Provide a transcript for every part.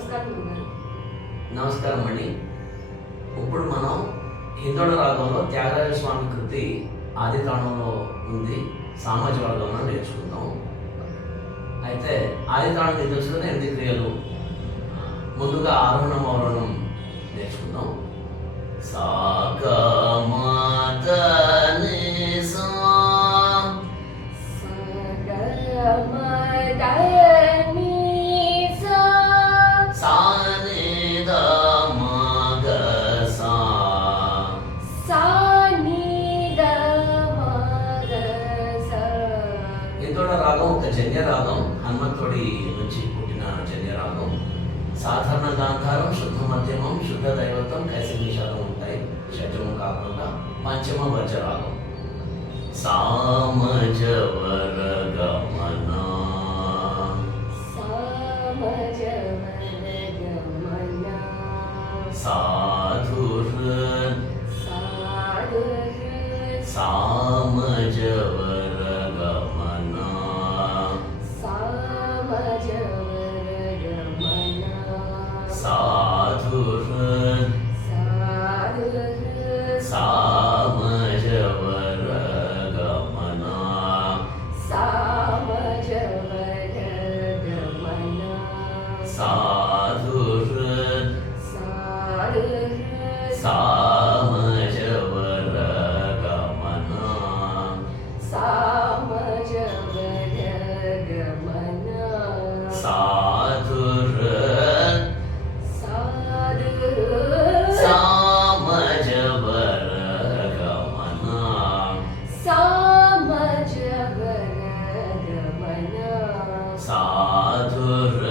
నమస్కారం గురుగారు. నమస్కారం అండి. ఇప్పుడు మనం హిందోళ రాగంలో త్యాగరాజ స్వామి కృతి ఆది తాళంలో ఉంది, సామాజ వర్గంలో నేర్చుకుందాం. అయితే ఆది తాళం తెలుసుకుని 8 క్రియలు. ముందుగా ఆరోహణం అవరోహణం నేర్చుకుందాం. సా గా మా ద ని సా సా ని ద మా గ సా. హిందోళ రాగం ఒక జన్య రాగం, హనుమంతుడి నుంచి పుట్టిన జన్య రాగం. సాధారణ గాంధారం, శుద్ధ మధ్యమం, శుద్ధ దైవత్వం, కైసిక నిషాదం ఉంటాయి. షడ్జమం కాకుండా పంచమ వజ్ర రాగం. సామజ వర గమన సాధుర్ సామజ వర గమన సాధుర్ సామజ వర గమన సాధుర్ సామజ వర గమన సాధుర్ సామజ వర గమన సాధుర్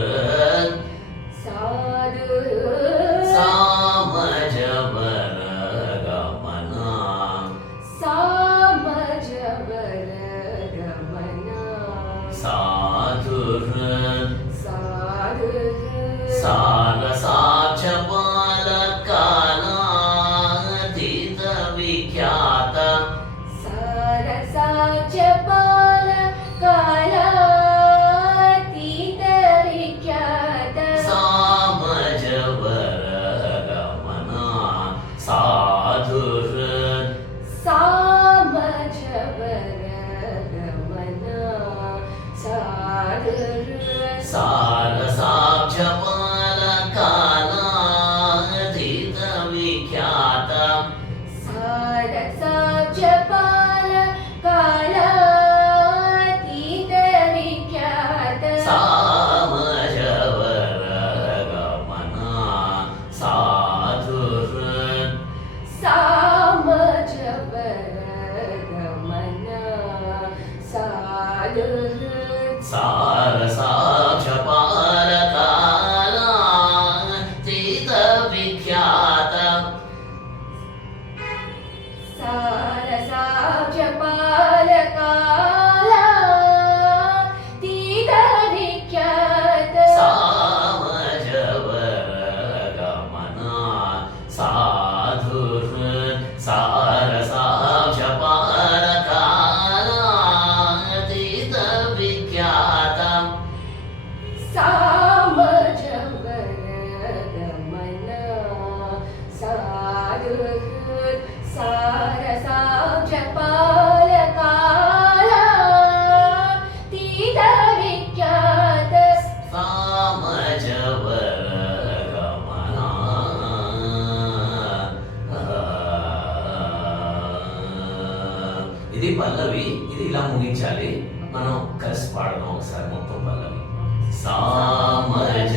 సామజ వర గమన సాధుర్ సారసాక్ష బాలకానాతీత విఖ్యాత సామజ వర గమన సాధుర్ సారసాక్ష బాలకానాతీత విఖ్యాత సామజ వర గమన సాధుర్ సారసాక్ష బాలకానాతీత విఖ్యాత సామజ వర గమన సాధుర్ సారసాక్ష బాలకానాతీత విఖ్యాత సామజ వర గమన. ఇది పల్లవి, ఇది ఇలా ముగించాలి. మనం కలిసి పాడదాం ఒకసారి మొత్తం పల్లవి. సామజ